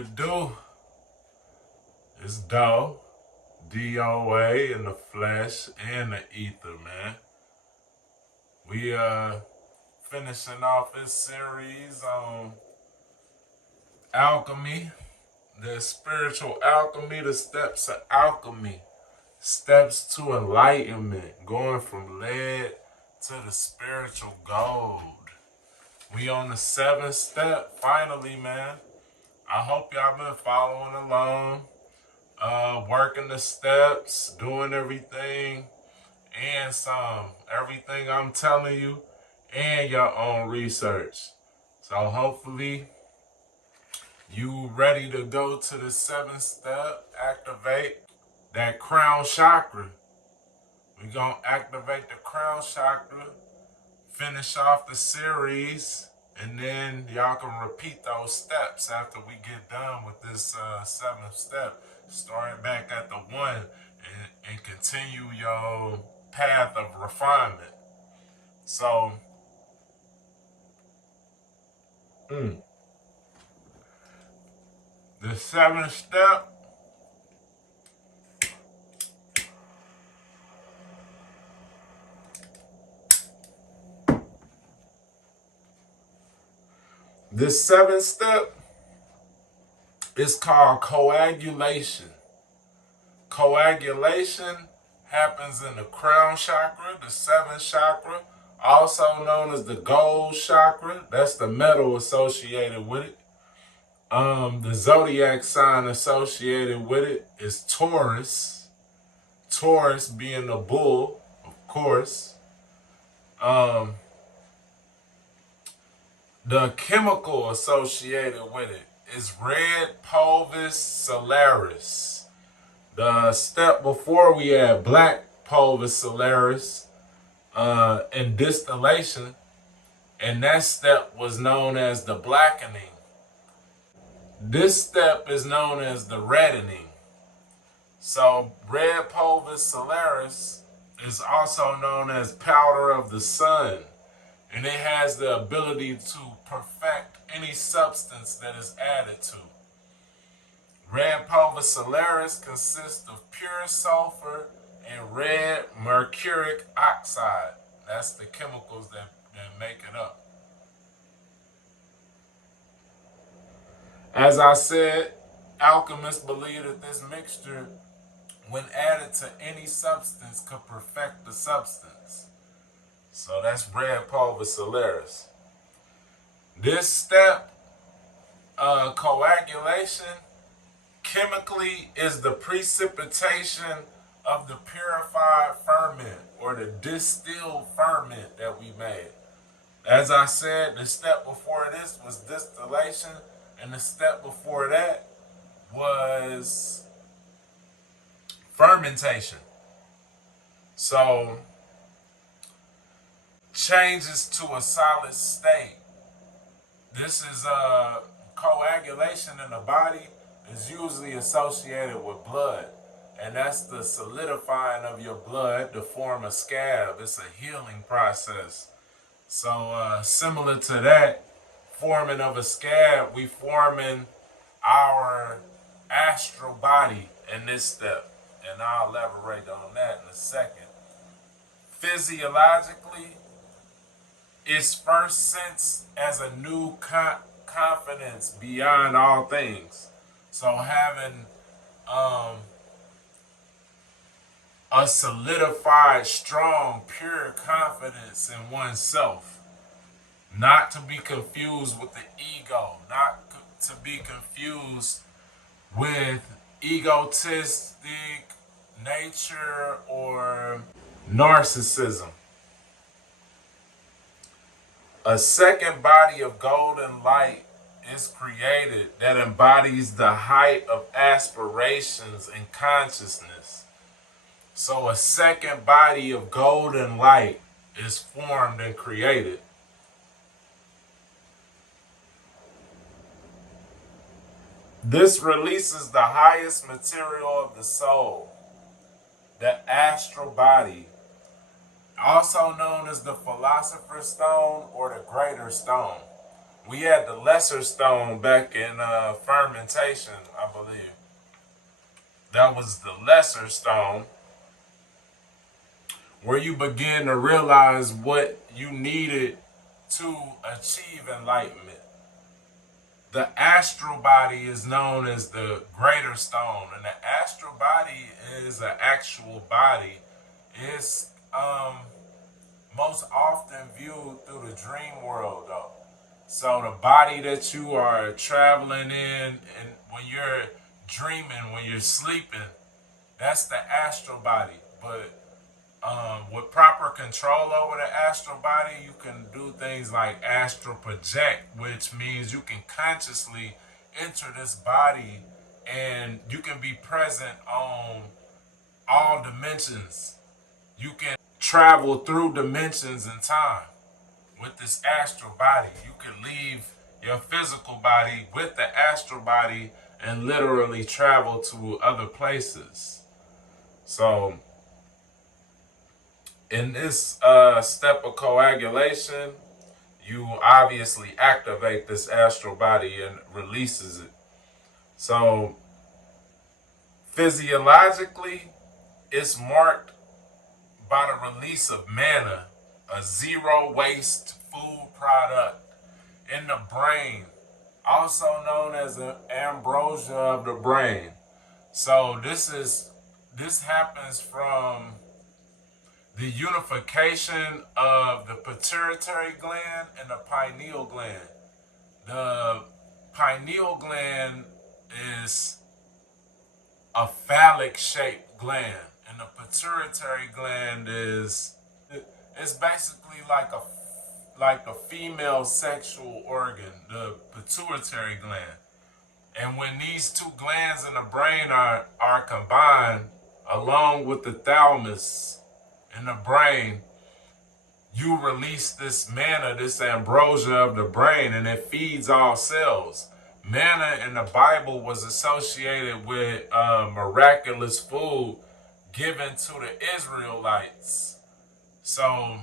it do? It's Doe, DOA in the flesh and the ether, man. We finishing off this series on alchemy, the spiritual alchemy, the steps of alchemy, steps to enlightenment, going from lead to the spiritual gold. We on the 7th step, finally, man. I hope y'all been following along, working the steps, doing everything and some. Everything I'm telling you and your own research. So hopefully you ready to go to the 7th step, activate that crown chakra. We're going to activate the crown chakra, finish off the series, and then y'all can repeat those steps after we get done with this 7th step. Start back at the 1 and continue your path of refinement. So, the 7th step, is called coagulation. Coagulation happens in the crown chakra, the 7th chakra, also known as the gold chakra. That's the metal associated with it. The zodiac sign associated with it is Taurus. Taurus being the bull, of course. The chemical associated with it is red pulvis solaris. The step before we had black pulvis solaris in distillation, and that step was known as the blackening. This step is known as the reddening. So red pulvis solaris is also known as powder of the sun, and it has the ability to perfect any substance that is added to. Red pulvis solaris consists of pure sulfur and red mercuric oxide. That's the chemicals that make it up. As I said, alchemists believe that this mixture, when added to any substance, could perfect the substance. So that's red pulvis solaris. This step, coagulation, chemically is the precipitation of the purified ferment or the distilled ferment that we made. As I said, the step before this was distillation, and the step before that was fermentation. So, changes to a solid state. This is coagulation in the body is usually associated with blood, and that's the solidifying of your blood to form a scab. It's a healing process. So similar to that forming of a scab, we forming our astral body in this step, and I'll elaborate on that in a second. Physiologically, it's first sensed as a new confidence beyond all things. So having a solidified, strong, pure confidence in oneself. Not to be confused with the ego, not to be confused with egotistic nature or narcissism. A second body of golden light is created that embodies the height of aspirations and consciousness. So a second body of golden light is formed and created. This releases the highest material of the soul, the astral body, also known as the philosopher's stone or the greater stone. We had the lesser stone back in fermentation, I believe. That was the lesser stone, where you begin to realize what you needed to achieve enlightenment. The astral body is known as the greater stone, and the astral body is an actual body. It's most often viewed through the dream world, though. So the body that you are traveling in, and when you're dreaming, when you're sleeping, that's the astral body. But with proper control over the astral body, you can do things like astral project, which means you can consciously enter this body and you can be present on all dimensions. You can travel through dimensions and time with this astral body. You can leave your physical body with the astral body and literally travel to other places. So in this step of coagulation, you obviously activate this astral body and releases it. So physiologically, it's marked by the release of mana, a zero waste food product in the brain, also known as an ambrosia of the brain. So this happens from the unification of the pituitary gland and the pineal gland. The pineal gland is a phallic shaped gland, and the pituitary gland is it's basically like a female sexual organ, the pituitary gland. And when these two glands in the brain are combined, along with the thalamus in the brain, you release this manna, this ambrosia of the brain, and it feeds all cells. Manna in the Bible was associated with miraculous food given to the Israelites. So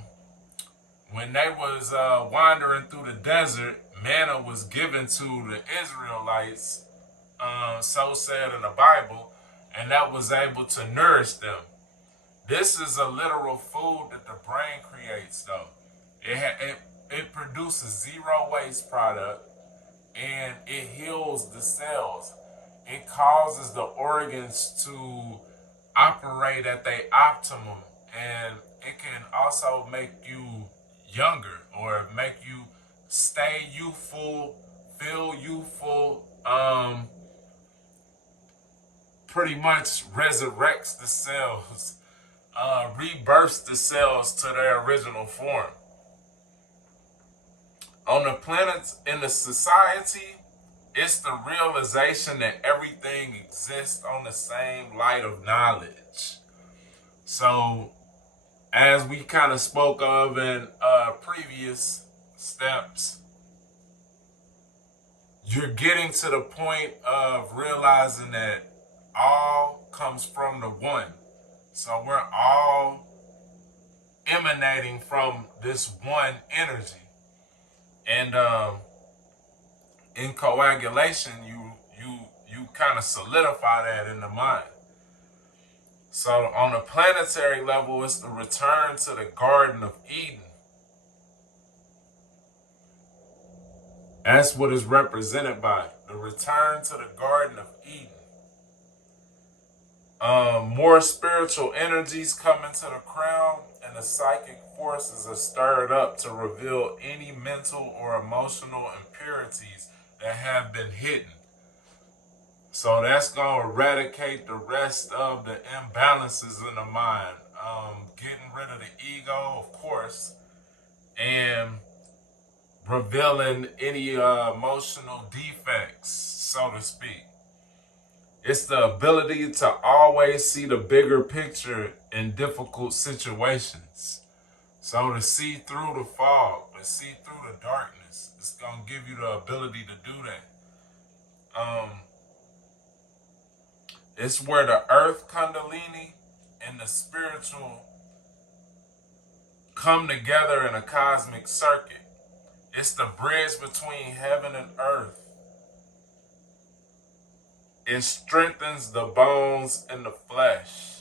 when they was wandering through the desert, manna was given to the Israelites, so said in the Bible, and that was able to nourish them. This is a literal food that the brain creates, though. It produces zero waste product, and it heals the cells. It causes the organs to operate at their optimum, and it can also make you younger or make you stay youthful, feel youthful. Pretty much resurrects the cells, rebirths the cells to their original form. On the planets, in the society, it's the realization that everything exists on the same light of knowledge. So, as we kind of spoke of in previous steps, you're getting to the point of realizing that all comes from the one. So we're all emanating from this one energy. And in coagulation, you kind of solidify that in the mind. So on a planetary level, it's the return to the Garden of Eden. That's what is represented by the return to the Garden of Eden. More spiritual energies come into the crown, and the psychic forces are stirred up to reveal any mental or emotional impurities that have been hidden. So that's going to eradicate the rest of the imbalances in the mind. Getting rid of the ego, of course, and revealing any emotional defects, so to speak. It's the ability to always see the bigger picture in difficult situations. So to see through the fog, to see through the darkness, it's going to give you the ability to do that. It's where the earth kundalini and the spiritual come together in a cosmic circuit. It's the bridge between heaven and earth. It strengthens the bones and the flesh.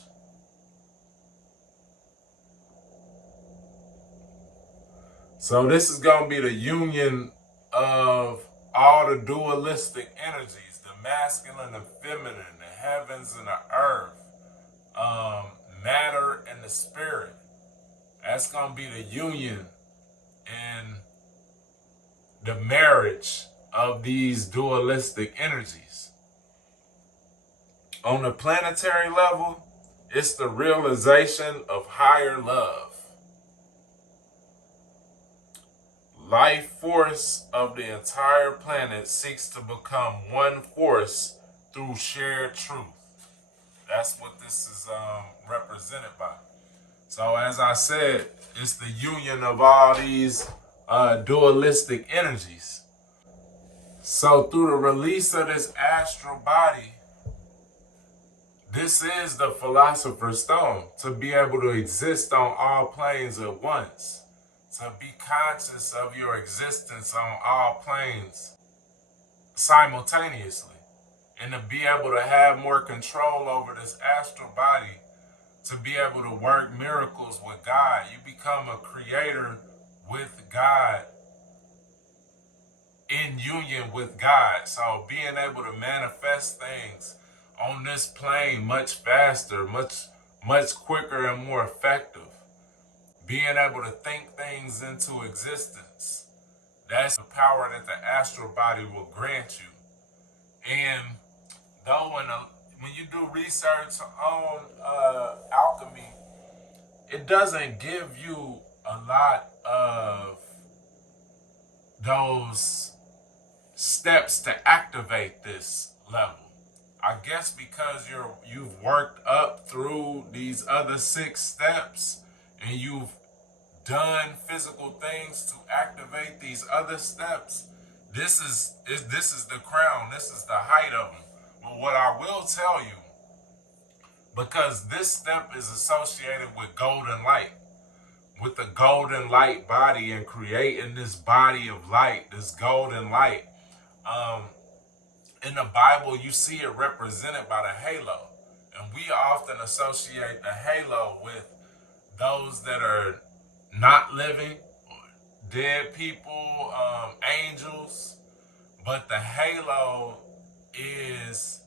So this is going to be the union of all the dualistic energies, the masculine and feminine, the heavens and the earth, matter and the spirit. That's going to be the union and the marriage of these dualistic energies. On the planetary level, it's the realization of higher love. Life force of the entire planet seeks to become one force through shared truth. That's what this is represented by. So as I said, it's the union of all these dualistic energies. So through the release of this astral body, this is the Philosopher's Stone, to be able to exist on all planes at once, to be conscious of your existence on all planes simultaneously, and to be able to have more control over this astral body, to be able to work miracles with God. You become a creator with God, in union with God. So being able to manifest things on this plane much faster, much quicker and more effective. Being able to think things into existence. That's the power that the astral body will grant you. And though when you do research on alchemy, it doesn't give you a lot of those steps to activate this level. I guess because you've worked up through these other 6 steps and you've done physical things to activate these other steps. This is the crown. This is the height of them. But what I will tell you, because this step is associated with golden light, with the golden light body, and creating this body of light, this golden light. In the Bible, you see it represented by the halo. And we often associate the halo with those that are not living, dead people, angels. But the halo is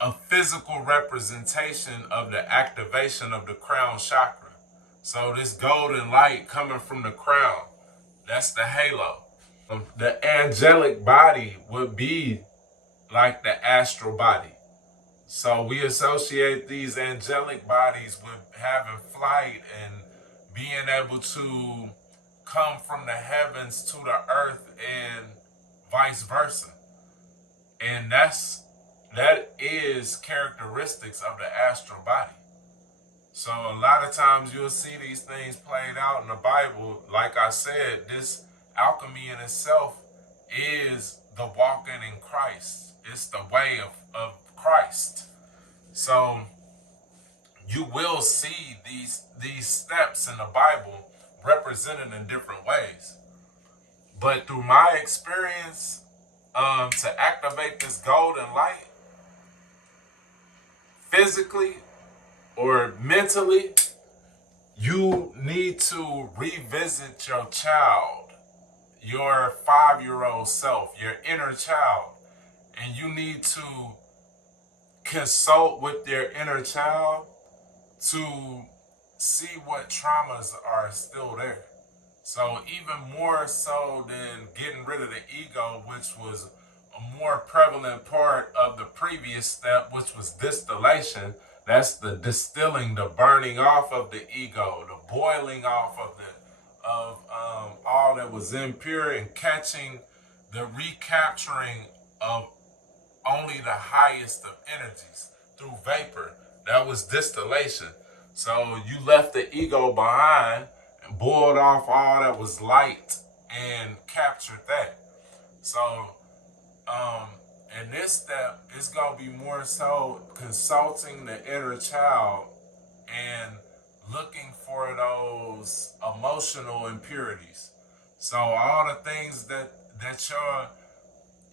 a physical representation of the activation of the crown chakra. So this golden light coming from the crown, that's the halo. The angelic body would be like the astral body. So we associate these angelic bodies with having flight and being able to come from the heavens to the earth and vice versa. And that is characteristics of the astral body. So a lot of times you'll see these things played out in the Bible. Like I said, this alchemy in itself is the walking in Christ. It's the way of Christ. So you will see these steps in the Bible represented in different ways. But through my experience, to activate this golden light, physically or mentally, you need to revisit your child, your 5-year-old self, your inner child, and you need to consult with your inner child to see what traumas are still there. So even more so than getting rid of the ego, which was a more prevalent part of the previous step, which was distillation. That's the distilling, the burning off of the ego, the boiling off of all that was impure, and catching the recapturing of only the highest of energies through vapor. That was distillation. So you left the ego behind and boiled off all that was light and captured that. So in this step, it's going to be more so consulting the inner child and looking for those emotional impurities. So all the things that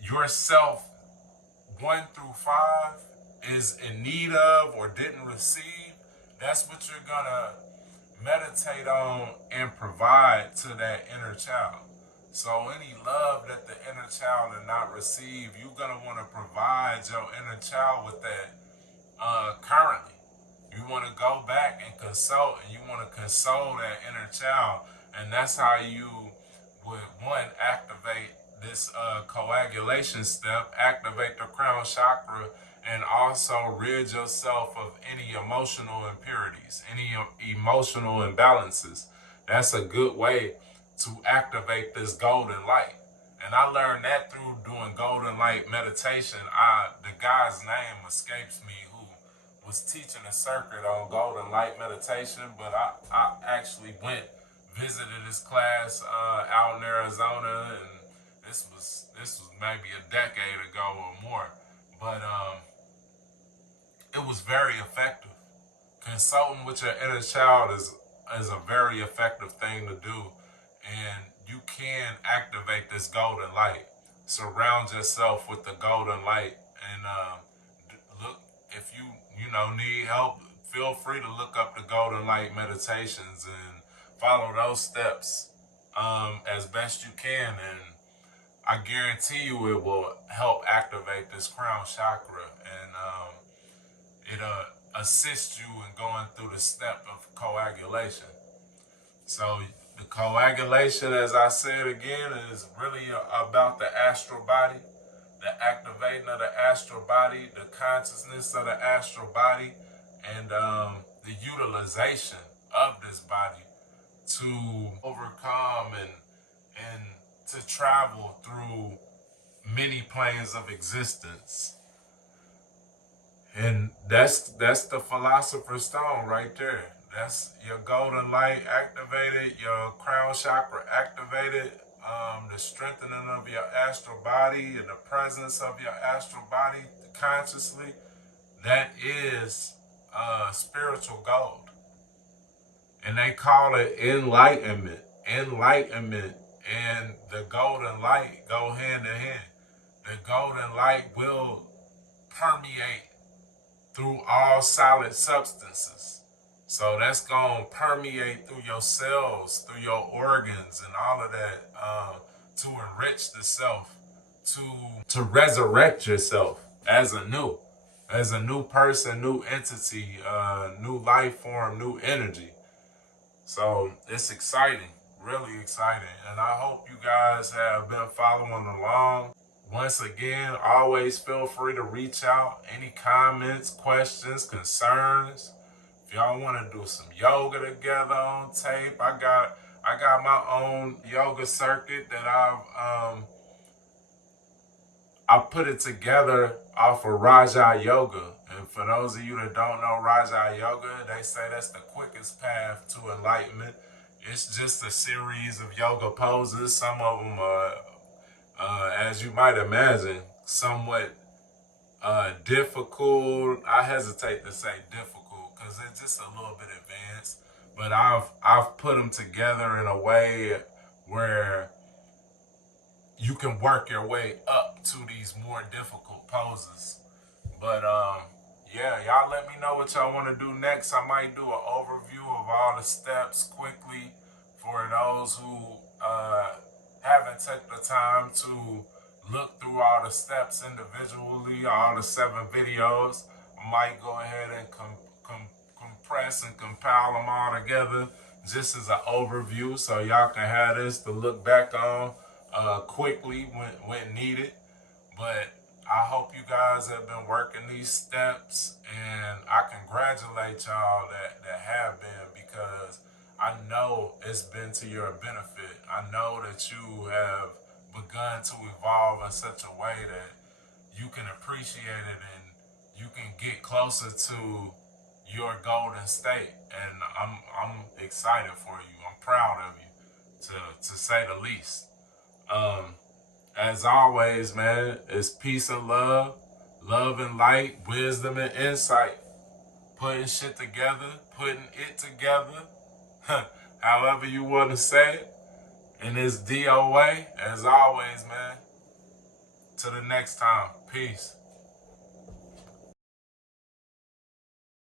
yourself 1 through 5 is in need of or didn't receive, that's what you're gonna meditate on and provide to that inner child. So any love that the inner child did not receive, you're gonna want to provide your inner child with that currently. You want to go back and consult, and you want to console that inner child, and that's how you would, one, activate this coagulation step, activate the crown chakra, and also rid yourself of any emotional impurities, any emotional imbalances. That's a good way to activate this golden light. And I learned that through doing golden light meditation. The guy's name escapes me who was teaching a circuit on golden light meditation, but I actually visited his class out in Arizona, and this was maybe a decade ago or more. But it was very effective. Consulting with your inner child is a very effective thing to do, and you can activate this golden light. Surround yourself with the golden light, and look, if you need help, feel free to look up the golden light meditations and follow those steps as best you can, and I guarantee you it will help activate this crown chakra, and it'll assist you in going through the step of coagulation. So the coagulation, as I said again, is really about the astral body, the activating of the astral body, the consciousness of the astral body, and the utilization of this body to overcome and to travel through many planes of existence. And that's the philosopher's stone right there. That's your golden light activated, your crown chakra activated, the strengthening of your astral body and the presence of your astral body consciously. That is spiritual gold. And they call it enlightenment. Enlightenment and the golden light go hand in hand. The golden light will permeate through all solid substances. So that's going to permeate through your cells, through your organs, and all of that to enrich the self, to resurrect yourself as a new person, new entity, new life form, new energy. So it's exciting, really exciting. And I hope you guys have been following along. Once again, always feel free to reach out. Any comments, questions, concerns. If y'all want to do some yoga together on tape, I got my own yoga circuit that I put it together off of Raja Yoga. And for those of you that don't know Raja Yoga, they say that's the quickest path to enlightenment. It's just a series of yoga poses. Some of them are, as you might imagine, somewhat difficult. I hesitate to say difficult because it's just a little bit advanced. But I've put them together in a way where you can work your way up to these more difficult poses. But yeah, y'all let me know what y'all want to do next. I might do an overview of all the steps quickly for those who haven't taken the time to look through all the steps individually, all the 7 videos. I might go ahead and compress and compile them all together just as an overview so y'all can have this to look back on quickly when needed. But I hope you guys have been working these steps, and I congratulate y'all that have been, because I know it's been to your benefit. I know that you have begun to evolve in such a way that you can appreciate it and you can get closer to your golden state. And I'm excited for you. I'm proud of you, to say the least. As always, man, it's peace and love and light, wisdom and insight. Putting shit together, putting it together, however you want to say it. And it's DOA, as always, man. Till the next time. Peace.